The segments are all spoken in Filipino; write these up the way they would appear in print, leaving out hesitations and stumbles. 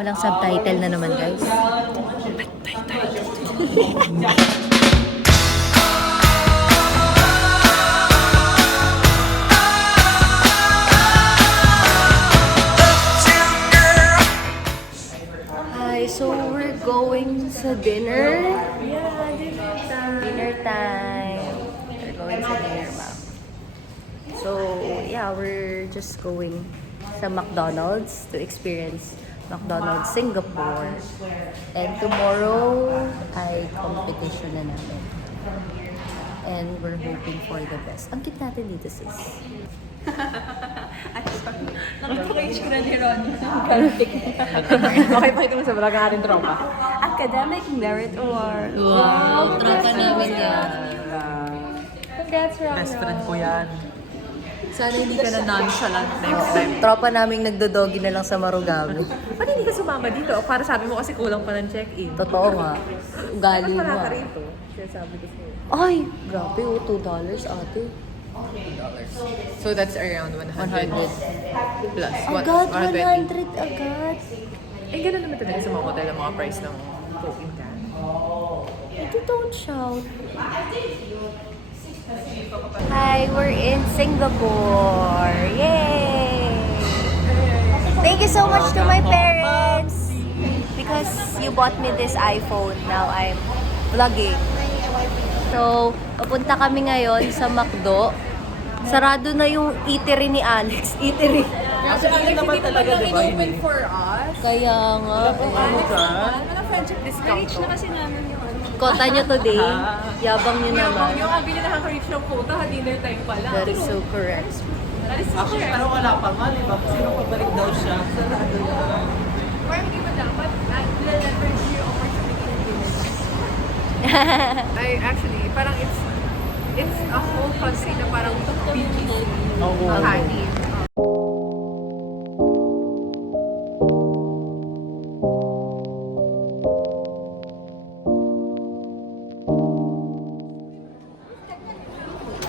Walang subtitle na naman, guys. Hi, so we're going sa dinner. Yeah, dinner time. Dinner time. We're going sa dinner, ma'am. So, yeah, we're just going sa McDonald's to experience McDonald's Singapore. And tomorrow ay competition na namin. And we're hoping for the best. Ang cute natin dito, sis. Ay, sorry. Nakaka-page ko na ni Ron. Okay, pakita mo sa vlog ang ating tropa. Academic Merit Award. Wow, tropa namin yan. Congrats, Ron. Best friend ko yan. Sana hindi ka na nonchalant next time. Tropa naming nagdodogi na lang sa Marugami. Ba't hindi ka sumama dito? O para sabi mo kasi kulang pa ng check-in. Totoo nga. Ugali mo. Wala ka ah. rito. Kaya sabi ko sa'yo. Ay, grabe oh, $2 ate. So that's around 100 plus. Agad, 120. 100 agad. Eh, gano'n naman talaga sa mga hotel ang mga price ng cooking can. Ito don't shout. Hi, we're in Singapore. Yay! Thank you so much to my parents. Because you bought me this iPhone, now I'm vlogging. So, papunta kami ngayon sa McDo. Sarado na yung eatery ni Alex. Eatery. Actually, naman talaga, di ba? Open for us. Kaya nga. Walang friendship discount. Reach na kasi namin yung ano. Kota nyo today. Yabang nyo naman. Yung abi na nakaka-reach ng quota, dinner time pa lang. That is so correct. That is so correct. Pero wala pa nga, di ba? Kasi nung pagbalik daw siya. Or hindi ba dapat leverage yung opportunity I actually, parang it's a whole country na parang BGC. Honey.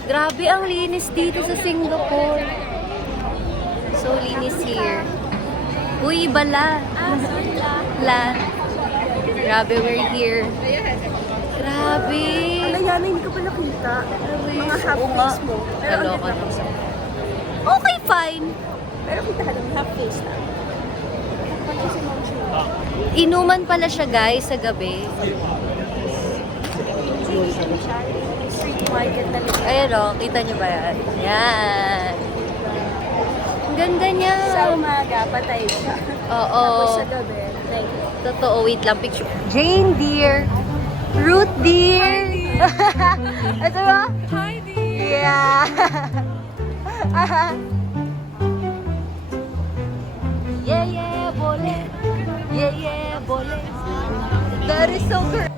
Grabe ang linis dito sa Singapore. So linis here. Uy, iba la. La. Grabe, we're here. Grabe. Yana, hindi ka pa nakita. Mga half face mo. Pero ang Kaloka ganda na. mo. Okay, fine. Pero kita ka lang, half face na. Inuman pala siya, guys, sa gabi. Street market talaga. Ayun o, kita niyo ba yan? Yan. Ang ganda niya. Sa umaga, patay siya. Oo. Tapos sa gabi, like, Totoo, wait lang, picture. Jane deer. Root deer. Ito ba? hi dear! Yeah. Yeah, yeah, bole. Yeah, yeah, bole. That is so correct.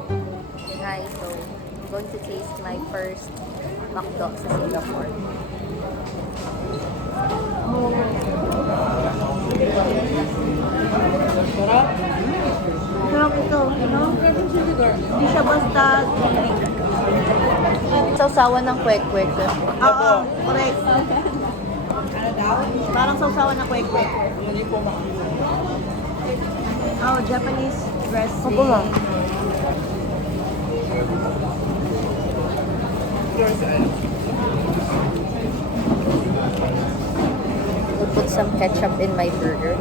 Guys, so I'm going to taste my first McDo sa Singapore. Sarap ito, no? Hindi siya basta Sausawan ng kwek-kwek. Oo, correct. Parang sausawan na kwek-kwek. Oh, Japanese dressing. Ako nga. We'll put some ketchup in my burger.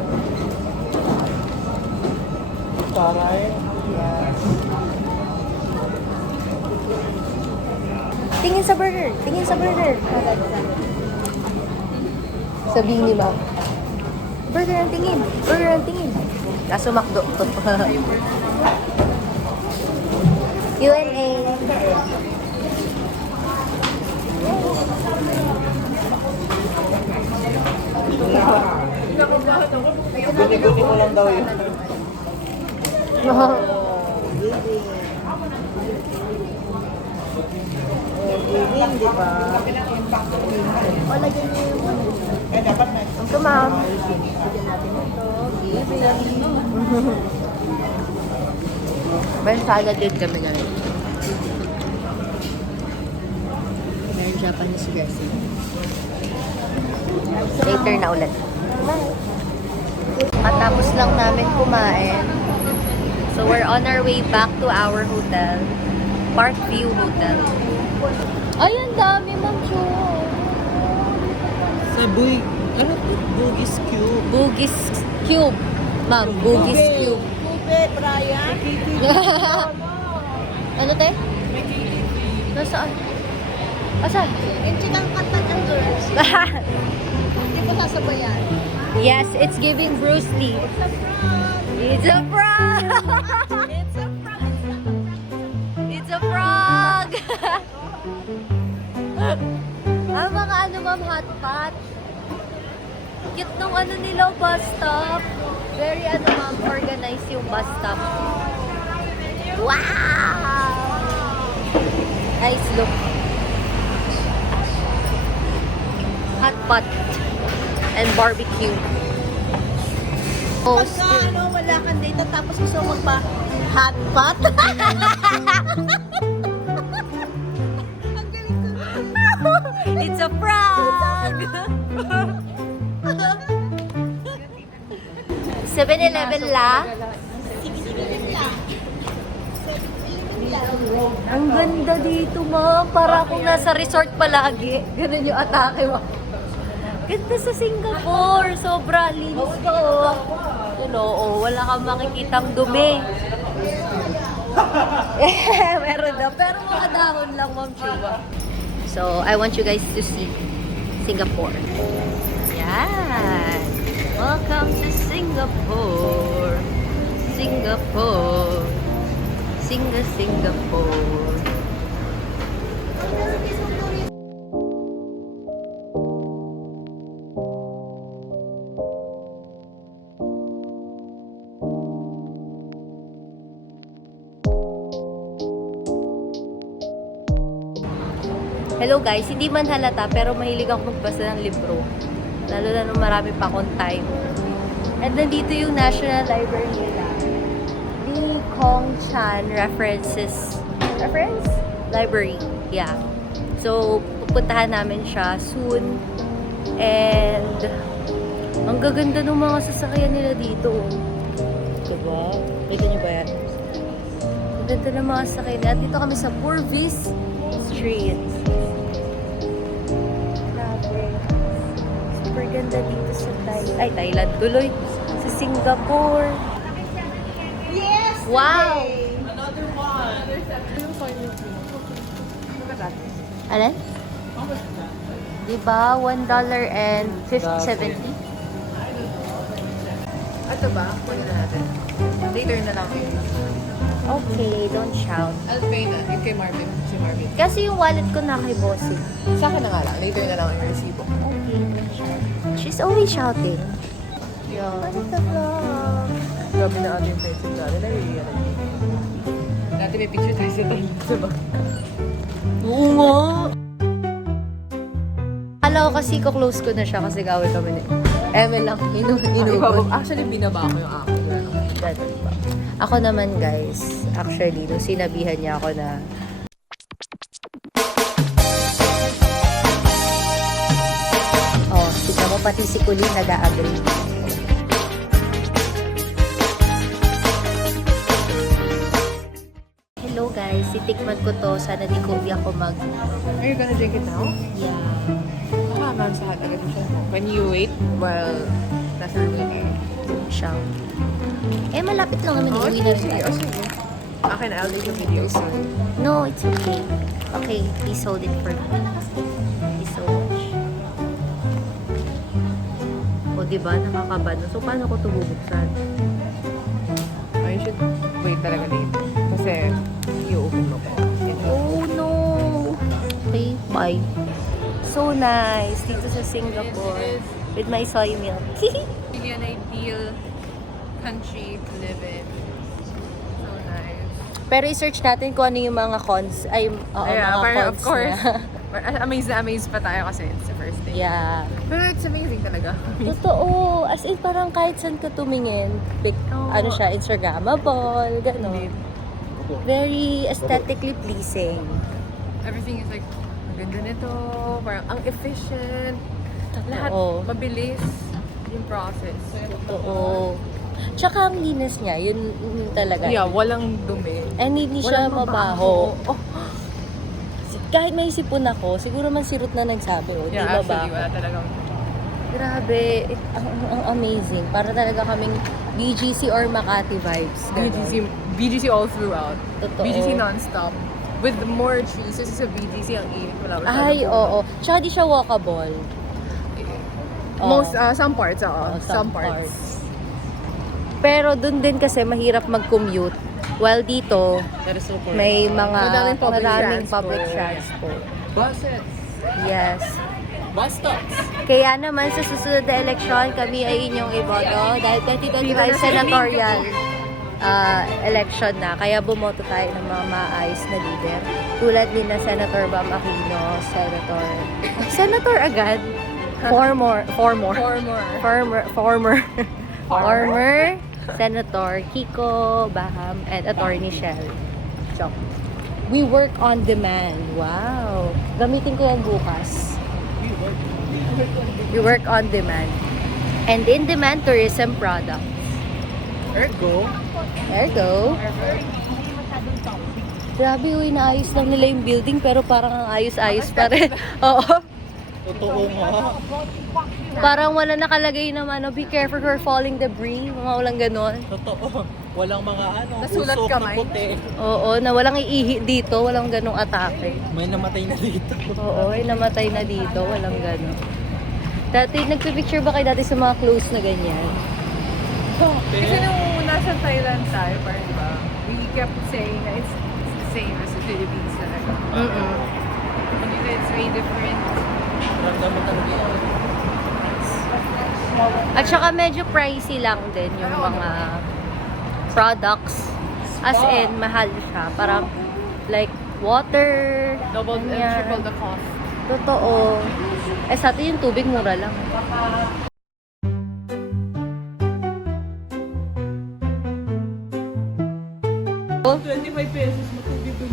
Tingin sa burger! Tingin sa burger! Sabihin ni ma'am. Burger ang tingin! Burger ang tingin! Kaso McDo. Q&A. Guni-guni mo lang daw yun. Giving, di ba? O, lagyan niyo yung ano. Ito ma'am. Lagyan natin ito. Giving. May salad din kami na rin. Meron Japanese dressing. Later na ulit. Bye! Matapos lang namin kumain. So we're on our way back to our hotel. Parkview Hotel. Ay, ang dami, Ma'am Chu. Sa Bugis Cube. Bugis Cube. Ma'am, Bugis Cube. Kube, Brian. Ano, te? Nasaan? Asan? Yung chikang kanta ng girls. Hindi ko sasabayan. Yes, it's giving Bruce Lee. It's a frog! It's a frog. It's a frog! Ang mga ano, Ma'am, hot pot. Cute nung ano nila, bus stop. Very ano, Ma'am, organized yung bus stop. Wow! Nice look. Hot pot and barbecue. Oh, Pagka wala kang data tapos gusto mo magpa hot pot. Ang galing ko. it's a frog! 7-Eleven la. Sige lang. Ang ganda dito, Ma'am. Para akong nasa resort palagi. Ganun yung atake mo. Ganda sa Singapore. Sobra linis ko. Ano, oh, wala kang makikitang dumi. Meron daw. Pero mga dahon lang, Ma'am Chua. So, I want you guys to see Singapore. Yan. Welcome to Singapore. Singapore. Singapore. Hello guys, hindi man halata pero mahilig ako magbasa ng libro. Lalo na nung marami pa akong time. And nandito yung National Library nila. The Kong Chan Reference Library. Yeah. So, pupuntahan namin siya soon. And ang gaganda ng mga sasakyan nila dito. Diba? Kita niyo ba yan? Ang ganda ng mga sasakyan nila. Dito kami sa Purvis Street. Grabe. Super ganda dito sa Thailand tuloy. Sa Singapore. Yes! Wow! Another one. Alin? Diba? $1.70? Ito ba? Kunin na natin. Later na lang yun. Okay, don't shout. I'll pay na. Yung kay Marvin. Si Marvin. Kasi yung wallet ko na kay bossing. Sa akin na nga lang. Later na lang yung resibo. Okay, don't shout. She's always shouting. Yeah. What is the vlog? Grabe na ating pencil dati. Nare-realize. Dati may picture tayo sa tayo sa bag. Oo nga. Akala ko kasi ko-close ko na siya kasi gawin kami na. Eme lang, inubod. Actually, binaba ko yung akin. Ganun ba? Ako naman guys, actually, nung sinabihan niya ako na tignan mo pati si Kulin nag-a-agree. Hello guys, sitikman ko to. Sana di ako mag... Are you gonna drink it now? Yeah. Tama sa hot agad siya. When you wait, well, nasa room na tayo. Siya. Eh, malapit lang naman. Oh, Iuwi na rin sige. tayo. Oh, sige. Akin, I'll take a video soon. No, it's okay. Okay, please hold it for me. Thank you so much. O, diba? Nakakabano. So, paano ko ito bubuksan? I should wait talaga dito. Kasi, i-open mo ko. Oh, no! Okay, bye. So nice. Dito sa Singapore. With my soy milk. Really an ideal country to live in. So nice. Pero i-search natin kung ano yung mga cons. Ay, oo, Yeah, mga pero cons of course, na. amazed na amazed pa tayo kasi it's the first day. Yeah. Pero it's amazing talaga. Totoo. As in, parang kahit saan ka tumingin, Oo. ano siya, Instagrammable, gano'n. Indeed. Very aesthetically pleasing. Everything is like, ang ganda nito, parang ang efficient, lahat Oo. mabilis. yung process. Oo. Tsaka ang linis niya, yun talaga. Yeah, walang dumi. And hindi siya Walang mabaho. Oh, Kahit may sipon ako, siguro man si Ruth na nagsabi, di yeah, actually, mabaho. wala talagang... Grabe, ang amazing. Para talaga kaming BGC or Makati vibes. Ganon. BGC all throughout. Totoo. BGC non-stop. With more trees. Kasi sa BGC, ang init wala. Ay, oo. Tsaka di siya walkable. Most, some parts, Oo, some parts. Pero dun din kasi mahirap mag-commute. While dito, may mga Madaming maraming public public transport. transport. Buses. Yes. Bus stops. Kaya naman sa susunod na eleksyon, kami ay inyong iboto dahil 2025 senatorial election na. Kaya bumoto tayo ng mga maayos na leader. Tulad ni na Senator Bam Aquino, Senator agad? Former Senator Kiko Baham and Attorney Shell. We work on demand. Wow. Gamitin ko yan bukas. We work on demand. And in-demand tourism products. Ergo. Grabe, uy, naayos lang nila yung building pero parang ang ayos-ayos pa rin. Oo. Totoo nga. Parang wala nakalagay naman, be careful for falling debris. Mga walang ganon. Totoo. Walang mga Nasulat usok kamay. na puti. Oo, na walang iihi dito, walang ganong atake. May namatay na dito. Oo, ay namatay na dito, walang ganon. Dati, nagpipicture ba kayo dati sa mga close na ganyan? Kasi nung nasa Thailand tayo, parang diba, we kept saying na it's the same as the Philippines talaga. Mm-mm. It's way different. Ramdam mo talaga yun. At saka medyo pricey lang din yung mga products. As in, mahal siya. Parang, like, water. Double and ganyan. triple the cost. Totoo. Eh, sa atin yung tubig mura lang. Oh, 25 pesos matubig ko.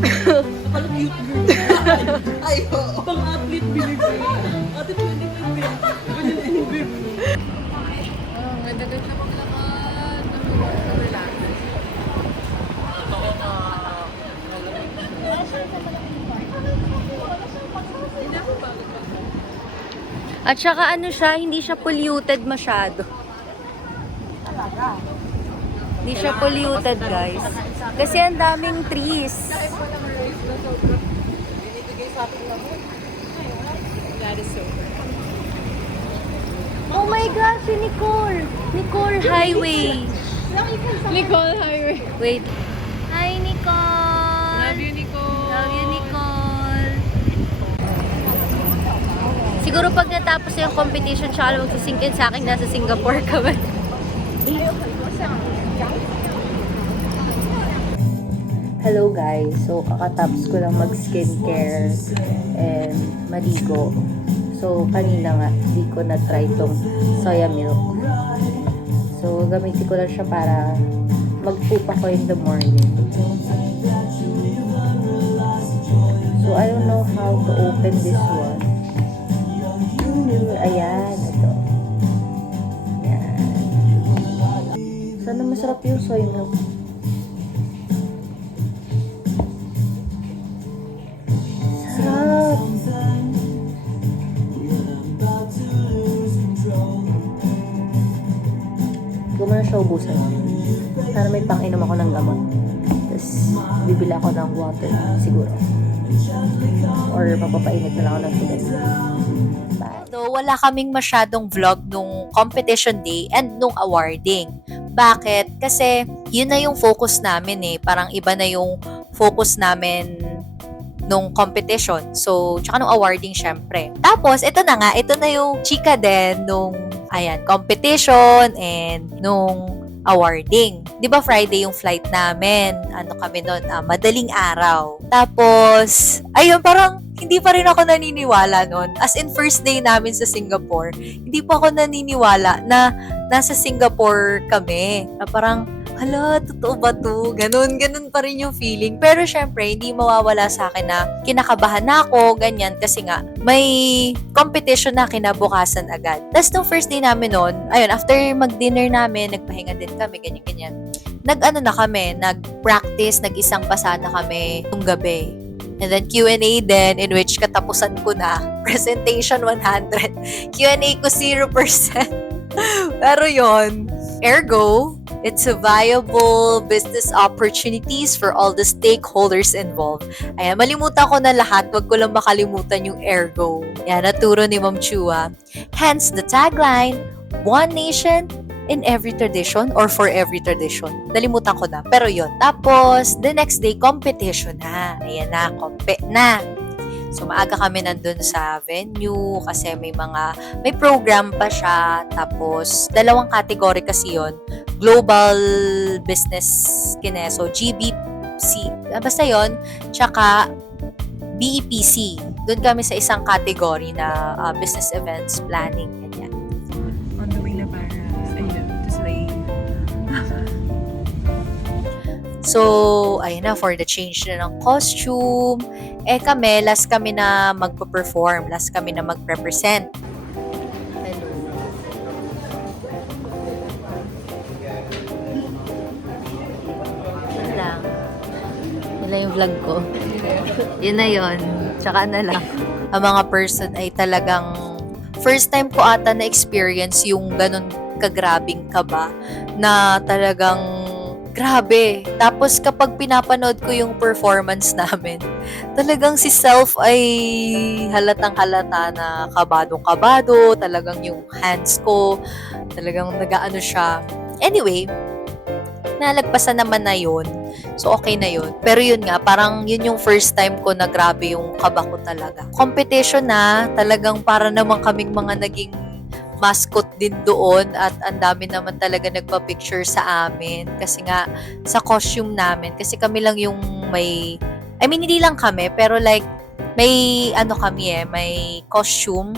Akala cute girl. Ay, oo. Pang-athlete binigay. Ate, 25 pesos. Ang ganda na maglakad. Relax. Totoo nga. At saka ano siya, hindi siya polluted masyado. Hindi siya polluted, guys. Kasi ang daming trees. That is so good. Oh my gosh, si Nicole! Nicole Highway. Nicole Highway. Wait. Hi, Nicole! Love you, Nicole. Love you, Nicole. Siguro pag natapos yung competition, siya alam magsisingkin sa akin, nasa Singapore ka ba? Hello guys, so kakatapos ko lang mag-skincare and maligo. So kanina nga, hindi ko na-try tong soya milk. So gamitin ko lang siya para mag-poop ako in the morning. So I don't know how to open this one. Ayan, ito. Ayan. Sana masarap yung soy milk. Sarap! Hindi ko na siya ubusan. Sana may pang-inom ako ng gamot. Tapos, bibili ako ng water siguro. Or mapapainit na lang ako ng tubig. So, wala kaming masyadong vlog nung competition day and nung awarding. Bakit? Kasi yun na yung focus namin eh. Parang iba na yung focus namin nung competition. So, tsaka nung awarding syempre. Tapos, ito na nga, ito na yung chika din nung, ayan, competition and nung awarding. 'Di ba Friday yung flight namin? Ano kami noon? Madaling araw. Tapos, ayun, parang hindi pa rin ako naniniwala noon. As in, first day namin sa Singapore, hindi pa ako naniniwala na nasa Singapore kami. Na parang, hala, totoo ba to? Ganun pa rin yung feeling. Pero syempre, hindi mawawala sa akin na kinakabahan na ako, ganyan, kasi nga, may competition na kinabukasan agad. Tapos nung first day namin noon, ayun, after mag-dinner namin, nagpahinga din kami, ganyan. Nag-ano na kami, nag-practice, nag-isang pasada kami nung gabi. And then Q&A din, in which katapusan ko na, presentation 100, Q&A ko 0%. Pero yon, ergo, it's a viable business opportunities for all the stakeholders involved. Ayan, malimutan ko na lahat, wag ko lang makalimutan yung ergo. Yan, naturo ni Ma'am Chua. Hence, the tagline, One Nation in every tradition or for every tradition. Nalimutan ko na. Pero yon. Tapos, the next day, competition na. Ayan na, kompe na. So, maaga kami nandun sa venue kasi may program pa siya. Tapos, 2 category kasi yon, Global Business Kineso, GBC, basta yon, tsaka BEPC. Doon kami sa isang category na Business Events Planning. Ganyan. On the way na para to slay. So, ayun na, for the change na ng costume. Kami, last kami na magpa-perform. Last kami na mag-represent. Hello. Yun lang. Yun lang yung vlog ko. Yun na yun. Tsaka na lang. Ang mga person ay talagang first time ko ata na-experience yung ganun kagrabing kaba na talagang grabe. Tapos kapag pinapanood ko yung performance namin, talagang si Self ay halatang-halata na kabadong-kabado. Talagang yung hands ko, talagang nagaano siya. Anyway, nalagpasan naman na yun. So, okay na yun. Pero yun nga, parang yun yung first time ko na grabe yung kaba ko talaga. Competition na, talagang para naman kaming mga naging mascot din doon at ang dami naman talaga nagpa-picture sa amin kasi nga sa costume namin kasi kami lang yung may hindi lang kami pero like may may costume,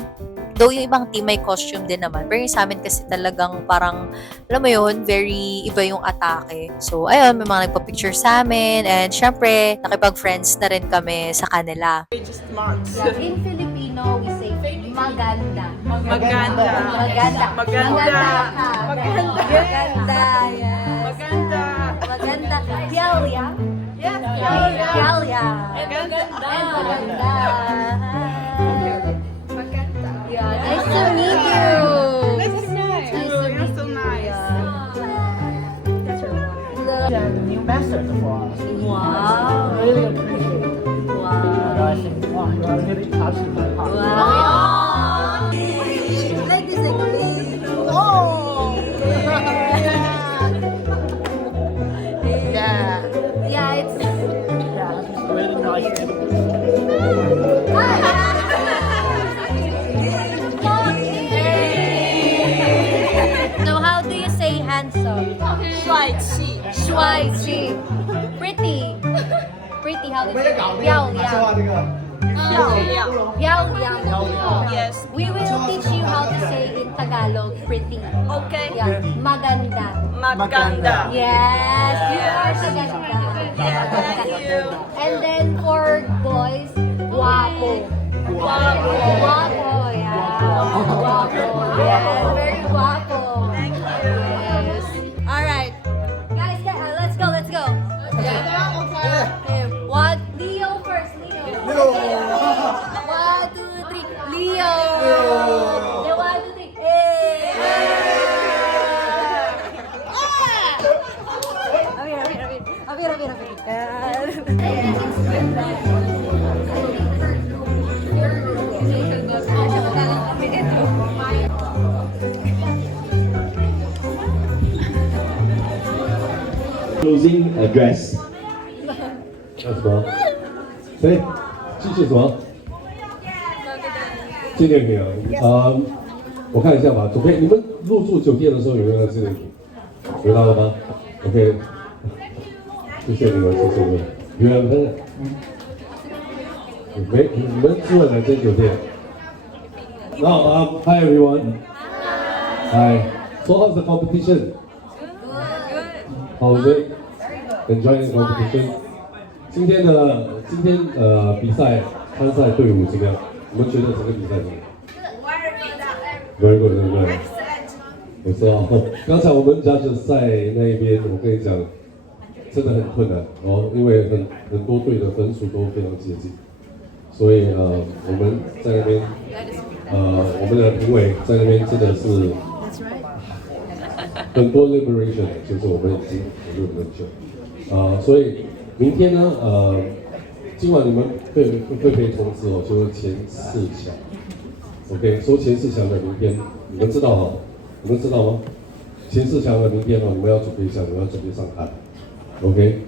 though yung ibang team may costume din naman pero yung sa amin kasi talagang parang alam mo yun, very iba yung atake. So ayun, may mga nagpa-picture sa amin and syempre nakipag-friends na rin kami sa kanila. Yeah, in Filipino, we say maganda. Maganda. Maganda. Maganda. Maganda. Yes. Maganda. Maganda. Yalya. Yalya. Maganda. Maganda. Yeah, nice to meet you. That's nice. You're so nice. The new master for us. Wow. Really appreciate it. And I think, wow, you are really touching my heart. Wow. Yeah. Yeah, it's Yeah, it's really nice. So how do you say handsome? Schweizi. Pretty. Pretty, how do you say? Yao Yao. Yes. We will teach you how to say in Tagalog pretty. Okay. Yeah. Maganda. Maganda. Yes, you are maganda. Yeah, thank you. And then for boys, guapo. Guapo, yeah. Guapo. Yes, very guapo. Thank you. Yes. All right. Guys, let's go. Okay, Leo first, Leo. 1, 2, 3, Leo. Okay, 1, 2, 3. Hey. Closing address。什么？对，谢谢什么？纪念品啊。我看一下吧。左边你们入住酒店的时候有没有纪念品？有到了吗 ？OK。谢谢你们，谢谢你们。缘分。你们住了哪间酒店？Now, hi everyone. Hi. So how's the competition? 好的，enjoy the competition。今天比赛参赛队伍怎么样？你们觉得这个比赛怎么样？Very good， 对不对？我知道，刚才我们judges赛那一边，我跟你讲，真的很困难哦，因为很多队的分数都非常接近，所以我们在那边，我们的评委在那边真的是很多 liberation， 就是我们已经有liberation，所以明天呢，今晚你们会被通知哦，就是前4强。OK， 说前4强的明天，你们知道哈？你们知道吗？前4強嘅明天哦，你們要準備一下，你們要準備上台。OK，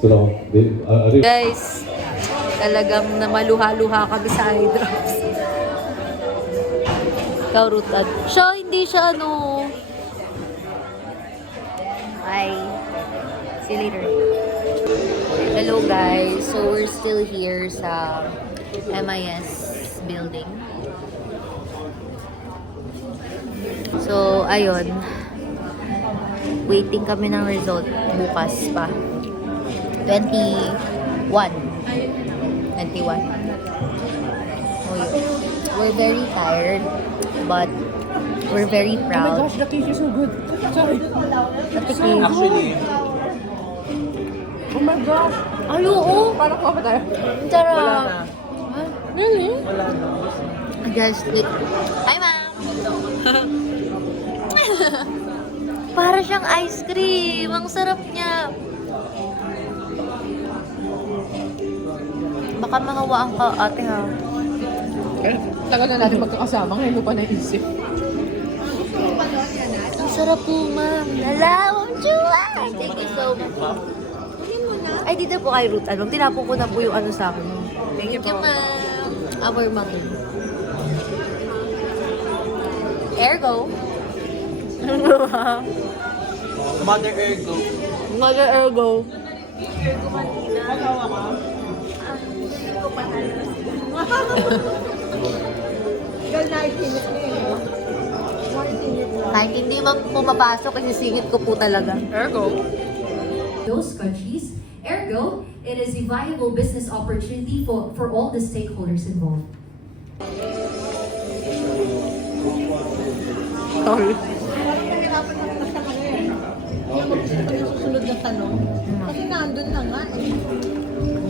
知道嗎？你Guys, talagang namaluha-luha kami sa eye drops. Kaurutan. Siya, hindi siya ano. Bye. See you later. Hello guys, so we're still here sa MIS building. So, ayun. Waiting kami ng result bukas pa. 21. We're very tired, but we're very proud. Oh my gosh, the cake is so good. Sorry. Actually, Oh my gosh. Ay, oo. Parang coffee tayo. Tara. Really? Guys, hi ma'am. Para siyang ice cream. Ang sarap niya. Baka mahawaan ka, ate ha. Tagal na natin magkakasama. Ngayon ko pa naisip. Ang sarap po, ma'am. Hala, Chua! Thank you so much. Ay, dito po kay Ruth. Tinapon ko na po yung ano sa akin. Thank you po. ma'am. Our mother. Ergo. Mother Ergo. Mother Ergo. Kahit hindi man pumapasok, isisingit ko po talaga. Ergo. Those countries. Ergo, it is a viable business opportunity for all the stakeholders involved. Sorry. Yung susunod na tanong. Kasi nandun na nga eh.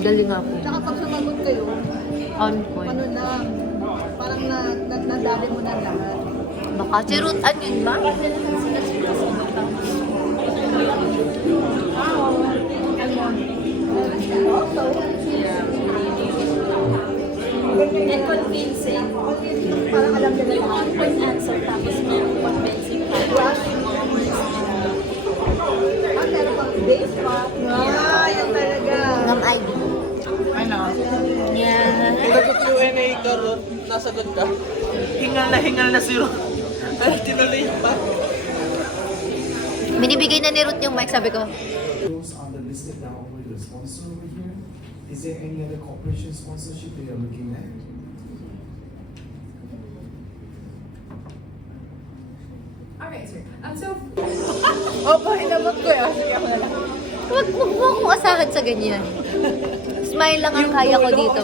Galing ako. Tsaka pag sumagot kayo, On point. ano na, parang nadali mo na lahat. Baka si Ruth, ano yun ba? And convincing. Parang alam nila yung one answer tapos may convincing pa. Pero pag base pa, yun talaga. Ng ID. Ano? Yeah. Pagkat Q&A ka, Ruth, nasagot ka. Hingal na si Ruth. Ay, tinuloy pa. Binibigay na ni Ruth yung mic, sabi ko. Those on the listed down with the sponsor over here. Is there any other corporation sponsorship that you're looking at? Alright, sir. So, Opo, hinabot ko eh. Sige ako na lang. Huwag mo akong asahan sa ganyan. Smile lang ang kaya ko dito.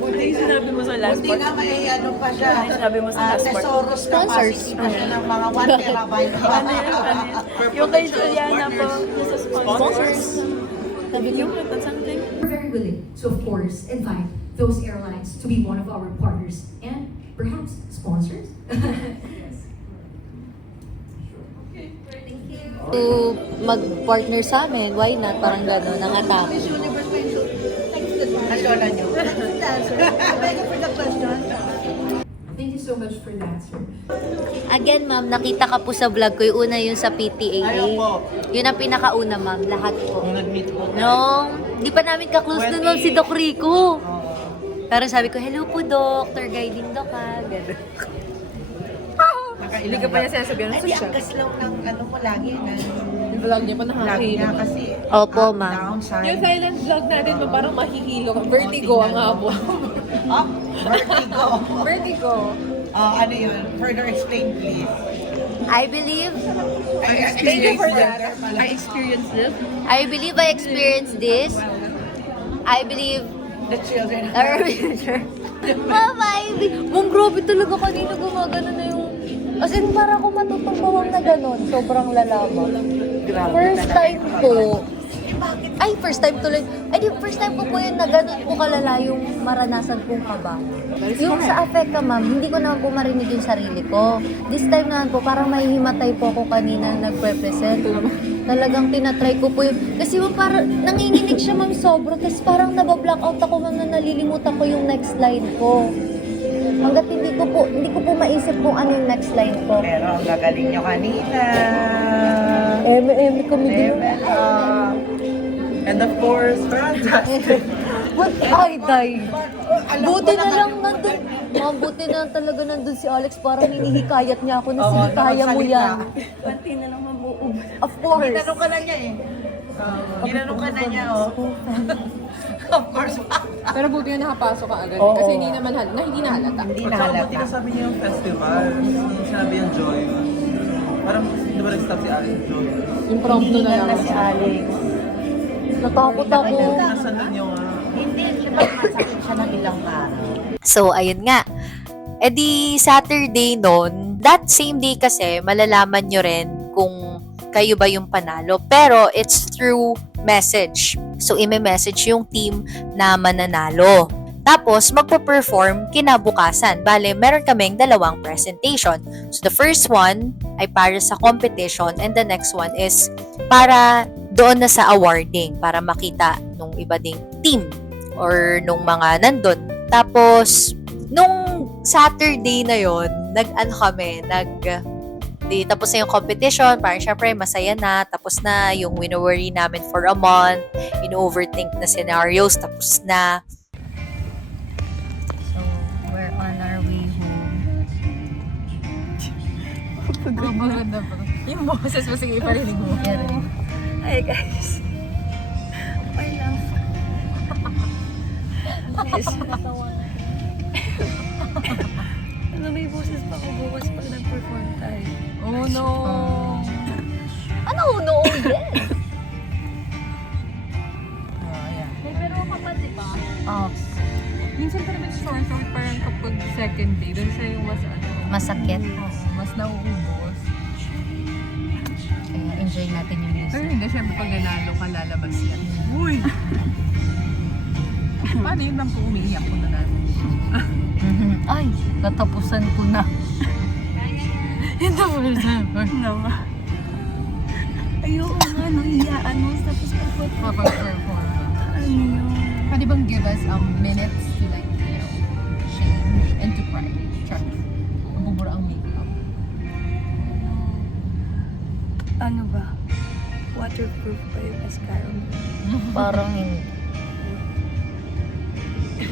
Buti yung sinabi mo sa last part. Hindi na may ano pa siya. Sinabi mo sa last part. Thesaurus capacity pa siya ng mga 1 terabyte. Yung kay Juliana po, sa sponsors. Sabi ko, something. We're very willing to, of course, invite those airlines to be one of our partners and perhaps sponsors. to mag-partner sa amin, why not? Parang gano'n, ang atake. Miss Universe pa yung Lola niyo. Good answer. Thank you for the question. Thank you so much for that, sir. Again, ma'am, nakita ka po sa vlog ko. Yung una yun sa PTAA. Yun ang pinakauna, ma'am. Lahat po. Nung nag-meet po. Di pa namin ka-close nun, ma'am, si Doc Rico. Pero sabi ko, hello po, Doc. Tour guide din, Doc, ha? Gano'n. Hindi ka pa niya sinasabihan ng social. Kaslaw ng ano mo lagi na Yung vlog niya pa nakakahilo. kasi Opo, ma'am. downside. Yung silent vlog natin, parang mahihilo ka. Vertigo ang habo. Vertigo. Vertigo. Ano yun? Further explain please. I believe Thank you for that. I experienced this. I believe I experienced this. I believe The children. our future. Mama, Mom, grabe talaga kanina gumagano na yung... As in, para ako matutumbawang na gano'n. Sobrang lalama. First time ko. Ay, first time tuloy. Ay, di, first time ko po yun na gano'n po kalala yung maranasan kong kaba. Yung sa Afecta, ma'am, hindi ko naman po marinig yung sarili ko. This time naman po, parang mahihimatay po ako kanina nag-represent. Talagang tinatry ko po yun. Kasi ma'am, parang nanginginig siya ma'am sobra. Tapos parang nabablock out ako ma'am na nalilimutan ko yung next line ko. Hanggat hindi ko po maisip kung ano yung next line ko. Pero ang gagaling nyo kanina. Eme kami din. And of course, fantastic. What? Ay, day. Buti na lang nandun. Ma'am, buti na lang talaga nandun si Alex. Parang hinihikayat niya ako na sige, kaya mo yan. Pati na lang mabuog. Of course. Ginanong ka na niya eh. Ginanong ka na niya, oh. Of course. Pero buti na nakapasok ka agad. Oo. Kasi hindi naman hindi na halata. Hindi At na saka buti halata. na sabi niya yung festival. Yung sinabi yung Joy. Parang, di ba nag-stop si Alex Joy? Yung prompto na Hiningal lang. na si Alex. Natakot ako. Nasaan na niyo nga? Hindi, siya masakit siya ng ilang araw. So, ayun nga. E di Saturday noon, that same day kasi, malalaman nyo rin kung kayo ba yung panalo. Pero, it's through message. So, ime-message yung team na mananalo. Tapos, magpa-perform kinabukasan. Bale, meron kaming 2 presentation. So, the first one ay para sa competition and the next one is para doon na sa awarding para makita nung iba ding team or nung mga nandun. Tapos, nung Saturday na yon tapos na yung competition, parang syempre masaya na, tapos na yung wino-worry namin for a month, in-overthink na scenarios, tapos na. So, we're on our way home. Maganda pa. Yung boses mo, sige, iparinig mo. Hi guys. Okay lang. Ano, may boses pa ako bukas pag nag-perform tayo. Oh no! Ano? No, yes! May pero ka pa, di ba? Oh, Minsan pa naman sore throat parang kapag second day, doon siya yung masakit. mas nauubos. Kaya enjoy natin yung Pero music. hindi, syempre pag nanalo ka, lalabas yan. Uy! Paano yun bang kung umiiyak ko na natin? Ay, natapusan ko na. Yun na po naman. Ayoko nga, no, iyaan mo. Tapos Kapag-perform. ano yun? Pwede bang give us minutes to like, change and to cry? Check. Mabubura ang makeup. Ano ba? Waterproof ba yung mascara mo? Parang hindi.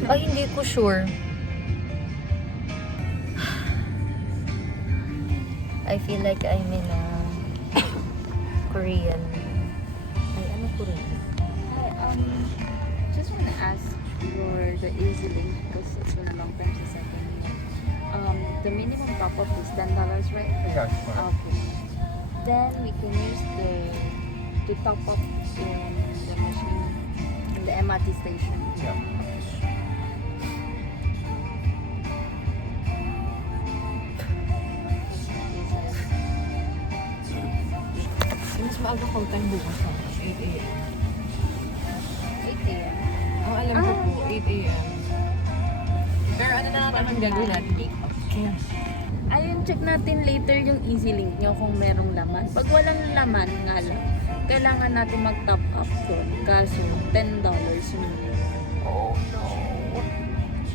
Ay, hindi ko sure. I feel like I'm in a Korean. Ay, ano Korean? Just want to ask for the Easy Link because it's been a long time since I've been here. The minimum top-up is $10, right? Yes, ma'am. Okay. Then we can use to top up in the machine in the MRT station. Yeah. Mas maaga call time bukas sa 8 a.m. 8 a.m. Ang alam ko po, 8 a.m. Pero ano na natin ang gagawin natin? Okay. Ayun, check natin later yung Easy Link nyo kung merong laman. Pag walang laman nga lang, kailangan natin mag-top up doon. Kaso, $10 yung Oh no.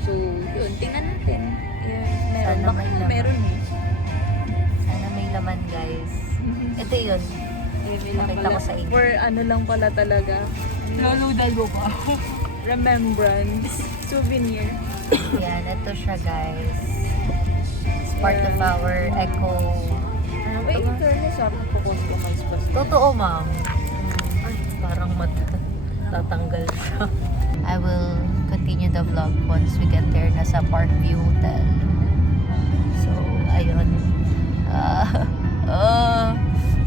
So, yun, tingnan natin. Meron. Sana Baka may laman. meron eh. Sana may laman, guys. Ito yun. Nakita ko sa inyo. For ano lang pala talaga. Luludal ko pa. Remembrance. Souvenir. Yan, ito siya, guys. It's part of our eco. Wait, in fairness, kukustomize pa siya. Totoo, ma'am. Ay, parang tatanggal siya. I will continue the vlog once we get there na sa Parkview Hotel. So, ayun.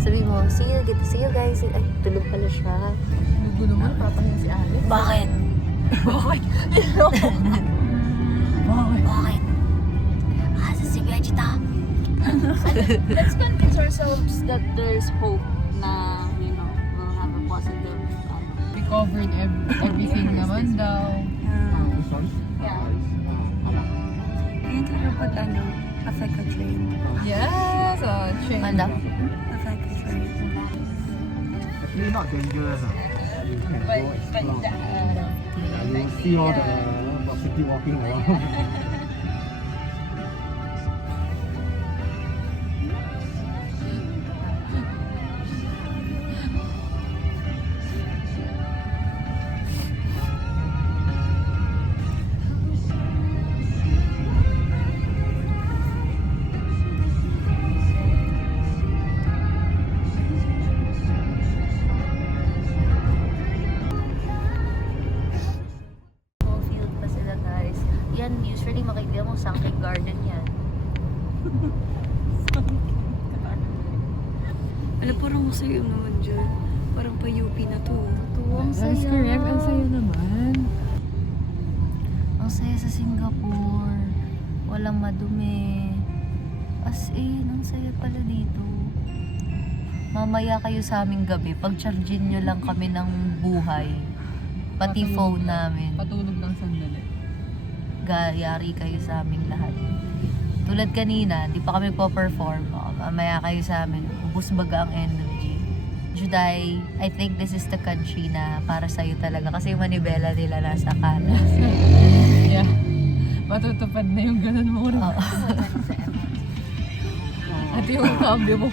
Sabi mo, see you guys. Ay, tulog pala siya. Lugo naman, papahin si Alex. Bakit? Bakit? Bakit? Asa si Vegeta? Let's convince ourselves that there's hope na, you know, we'll have a positive, We covered everything naman daw. yeah. Ayun, kapag affect a train. Yes! Train. Ano? Affect a train. Actually not dangerous. You can go explore. You will see all the city walking around. Field pa sila guys. Yan, usually makikita mo sunken garden yan. Alam, parang masaya naman dyan. Parang pa-UP na to. Ang That's correct. Ang sayo naman. Ang saya sa Singapore. Walang madumi. As in, ang saya pala dito. Mamaya kayo sa aming gabi, pag-chargin nyo lang kami ng buhay. Pati Patulog phone lang. namin. Patulog lang sandali. Gayari kayo sa aming lahat. Tulad kanina, di pa kami po-perform. Mamaya kayo sa amin, ubus baga ang energy. Juday, I think this is the country na para sa'yo talaga. Kasi yung manibela nila nasa kanan. Yeah. Matutupad na yung ganun mo. Oo. At yung cambio mo.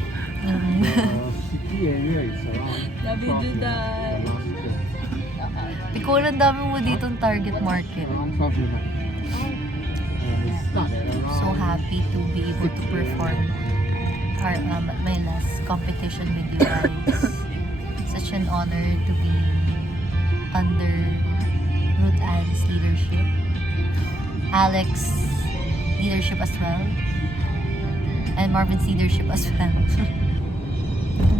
City area is around. Sabi Juday. Ikaw lang dami mo dito ang target market. Around 12 midnight. And it start at around. So happy to be able to perform our my last competition with you guys. Such an honor to be under Ruth Ann's leadership, Alex leadership as well, and Marvin's leadership as well. Ang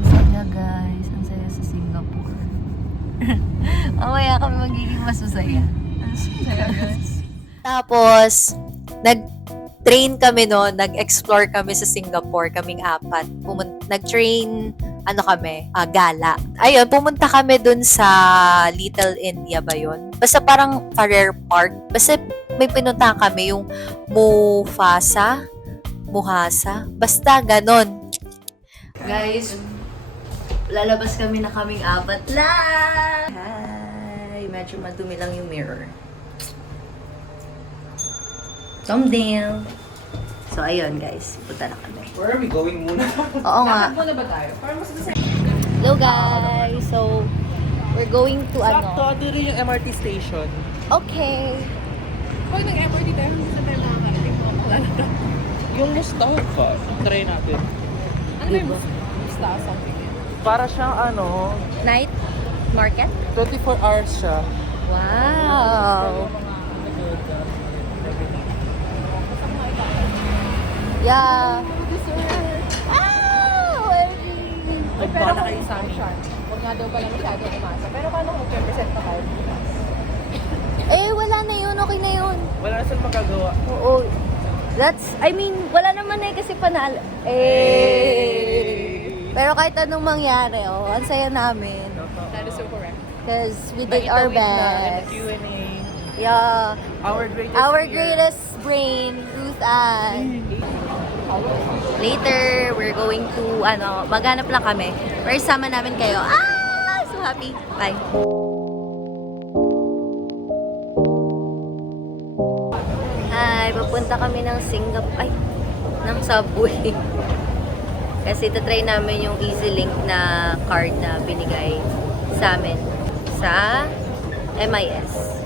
saya guys, ang saya sa Singapore. Mamaya kami magiging masasaya. Ang saya guys. Tapos, nag-train kami noon, nag-explore kami sa Singapore, kaming apat. Nag-train, gala. Ayun, pumunta kami dun sa Little India ba yun? Basta parang Farrer Park. Basta may pinuntahan kami yung Muhasa. Basta ganon. Guys, lalabas kami na kaming apat lang. Hi! Medyo madumi lang yung mirror. Thumbnail. So, ayun guys. Punta na kami. Where are we going muna? Oo nga. Muna ba tayo? Parang mas Hello guys. So, we're going to Sakto, doon rin yung MRT station. Okay. Pag nag-MRT tayo, hindi na tayo makakarating mo. Yung Mustafa, try natin. Ano ba yung basta something yun? Para siyang Night market. 24 hours siya. Wow. Yeah. Pero kayo sa akin, huwag nga daw pala masyado umasa. Pero paano kung mag-present na kayo? Eh, wala na yun. Okay na yun. Wala na silang magagawa. Oo. Wala naman eh kasi panalo. Pero kahit anong mangyari, ang saya namin. That is so correct. Because we did our best. Q&A. Yeah. Our greatest Our fear. greatest brain, Ruth Ann. Later, we're going to, maghanap lang kami. Pero sama namin kayo. So happy. Bye. Hi, papunta kami ng ng Subway. Kasi tatry namin yung EasyLink na card na binigay sa amin sa MIS.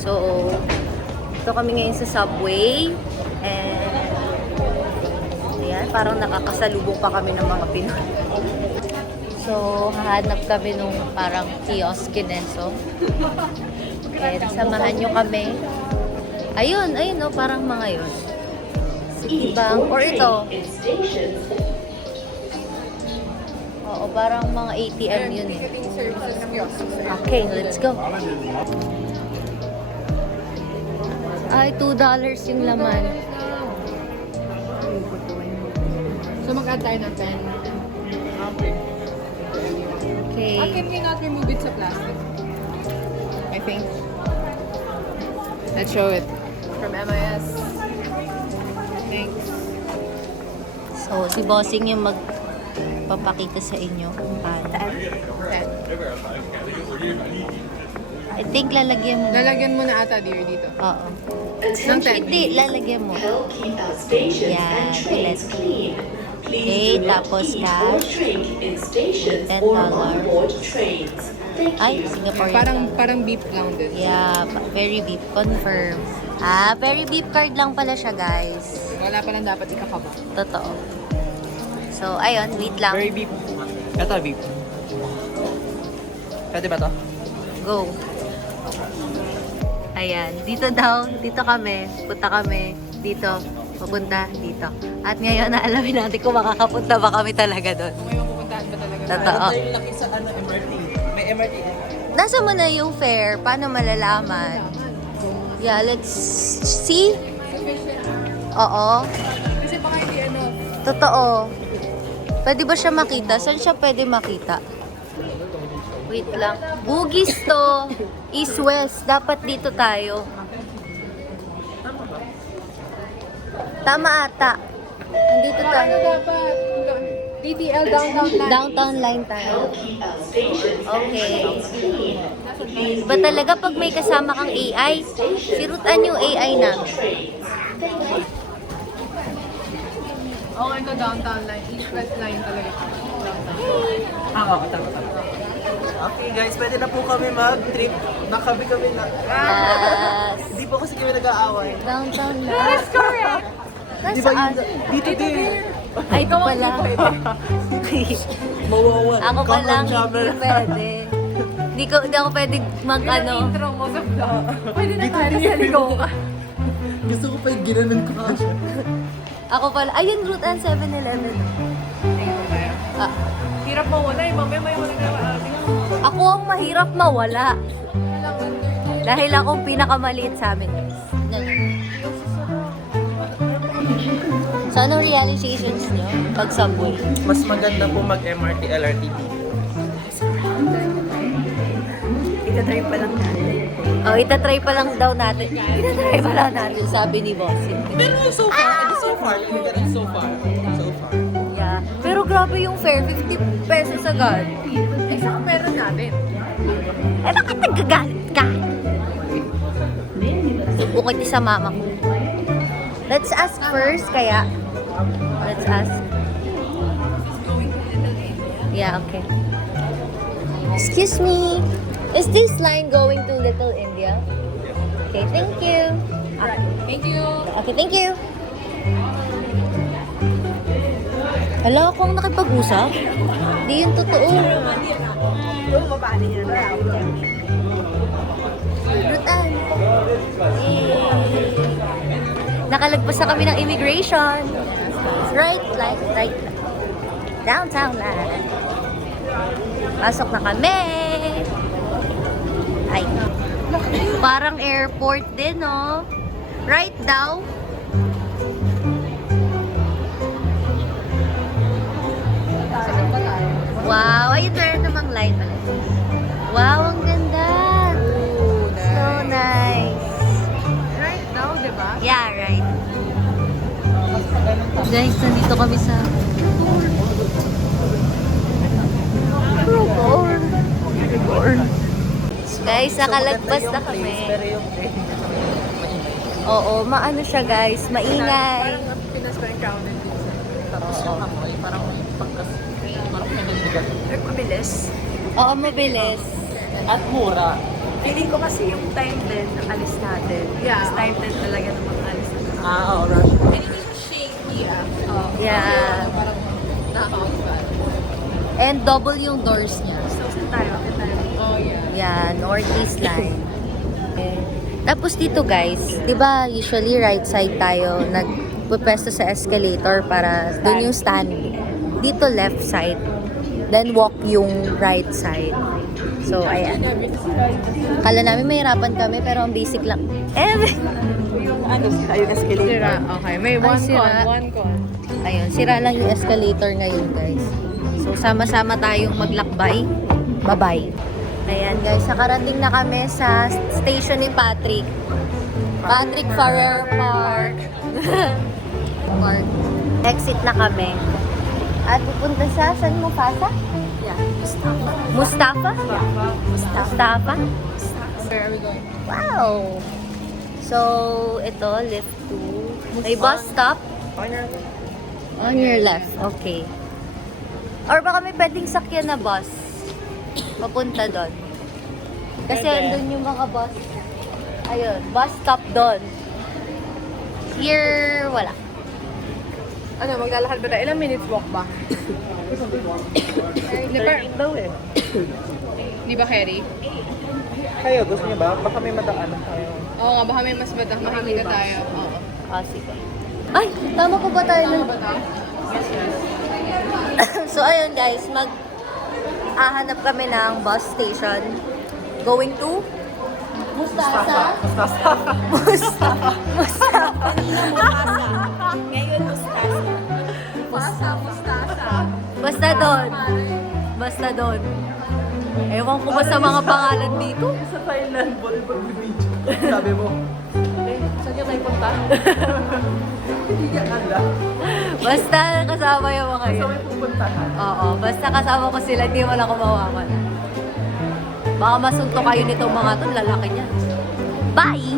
So, ito kami ngayon sa Subway. And, ayan, parang nakakasalubong pa kami ng mga Pinoy. So, hahanap kami nung parang kiosk kinenso. And, samahan nyo kami. Ayun, parang mga yun. Citibank, or ito. Oo, parang mga ATM yun eh. Ticketing services kiosk. Okay, let's go. Ay, $2 yung laman. So mag-add tayo ng pen. Okay. Can we not remove it sa plastic? I think. Let's show it. From MIS. Thanks. So, si Bossing yung magpapakita sa inyo kung paano. I think lalagyan mo. Lalagyan mo na ata dear dito. Oo. Ng 10. Hindi, lalagyan mo. Yan, ulit. Okay, tapos cash. $10. Ay, Singapore. Parang beep lang din. Yeah, very beep. Confirm. Ah, very beep card lang pala siya, guys. Wala pa lang dapat ikakaba. Totoo. So, ayun, wait lang. Very beep. Ito, beep. Pwede ba to? Go. Ayan, dito daw, dito kami, punta kami, dito, papunta, dito. At ngayon, naalamin natin kung makakapunta ba kami talaga doon. May mapupuntahan ba talaga? Totoo. Ito yung laki sa MRT. May MRT. Nasa mo na yung fare, paano malalaman? Yeah, let's see. Oo. Kasi baka hindi Totoo. Pwede ba siya makita? Saan siya pwede makita? Wait lang. Bugis to. East-west. Dapat dito tayo. Tama ata. Nandito tayo. dapat? DTL downtown line. Downtown line tayo. Okay. Ba talaga pag may kasama kang AI? Sirutan yung AI na. Okay to downtown line. East-west line talaga. Oo, tama. Okay guys, pwede na po kami mag-trip. Nakabi kami na. Yes. Hindi po kasi kami nag-aaway. Downtown line. That's correct. Di ba Nasaan? dito din. Ay, ito pala. Mawawan. Ako pa lang hindi pwede. Hindi ako pwede mag-ano. Intro mo sa vlog. Pwede na tayo sa ligaw ka. Gusto ko pa yung ginanon ko pa siya. Ako pala. Ayun, route and 7-Eleven. Ah, Hirap mawala eh. Mamaya may wala na ako ang mahirap mawala. Dahil akong pinakamaliit sa amin, guys. So, anong realizations nyo pag subway? Mas maganda po mag-MRT, LRT dito. Itatry pa lang natin. Oh, itatry pa lang daw natin. Itatry pa lang natin, sabi ni Bossy. Pero so far, so far. Yeah. Pero grabe yung fare, 50 pesos agad. Eh, saka meron natin. Eh, bakit nagagalit ka? Bukod sa mama ko. Let's ask first, kaya. Let's ask. Yeah, okay. Excuse me. Is this line going to Little India? Okay, thank you. Thank you. Okay, thank you. Hala, akong nakipag-usap? Hindi yun totoo. Rutan. Nakalagpas na kami ng immigration. Right. Downtown line. Pasok na kami. Ay. Parang airport din, no? Right daw. Wow, ayun meron namang line pala. Wow, ang ganda. So nice. Right now, di ba? Yeah, right. Guys, nandito kami sa Guys, nakalagpas na kami. Oo, maano siya guys, maingay. Pinas pa yung crowded. Parang Mabilis. Oo, mabilis. at mura. Feeling ko kasi yung time din ng alis natin. Yeah. Mas time din talaga ng mga alis natin. Oo, rush. And hindi siya shaky Yeah. Parang nakaka-outfit. And double yung doors niya. So, saan tayo? Saan tayo? Oh, yeah. Yeah, northeast line. Okay. Tapos dito guys, di ba usually right side tayo nagpupesto sa escalator para doon yung stand. Dito left side. then walk yung right side. So, ayan. Kala namin mahirapan kami, pero ang basic lang. Ayun, escalator. Okay, may one con. Ayun, sira lang yung escalator ngayon, guys. So, sama-sama tayong maglakbay. Bye-bye. Ayan, guys. Nakarating na kami sa station ni Patrick. Patrick Farrer Park. Park. Exit na kami. At pupunta sa San Mufasa? Yeah, Mustafa. Mustafa? Mustafa? Where are we going? Wow! So, ito, lift to... May bus stop? On your left. Okay. Or baka may pwedeng sakyan na bus. Papunta doon. Kasi andun yung mga bus. Ayun, bus stop doon. Here, wala. Ano, maglalakad ba tayo? Ilang minutes walk ba? Di ba, Harry? Kayo, gusto niyo ba? Baka may madaanan tayo. Oo nga, baka may mas mahihiga tayo. Oo. Ah, sige. Ay, tama ko ba tayo nun? So, ayun guys, hahanap kami ng bus station. Going to Mustafa. Mustafa. Ngayon, Mustafa. Basta doon. Basta doon. Ewan ko ba sa mga pangalan dito? Sa Thailand, volleyball video. Sabi mo, saan niya tayo punta? Hindi niya alam. Basta kasama yung mga Saan yun. may pupuntahan? Oo, basta kasama ko sila, hindi mo na ako mawawala. Baka masunto kayo nitong mga to, lalaki niya. Bye!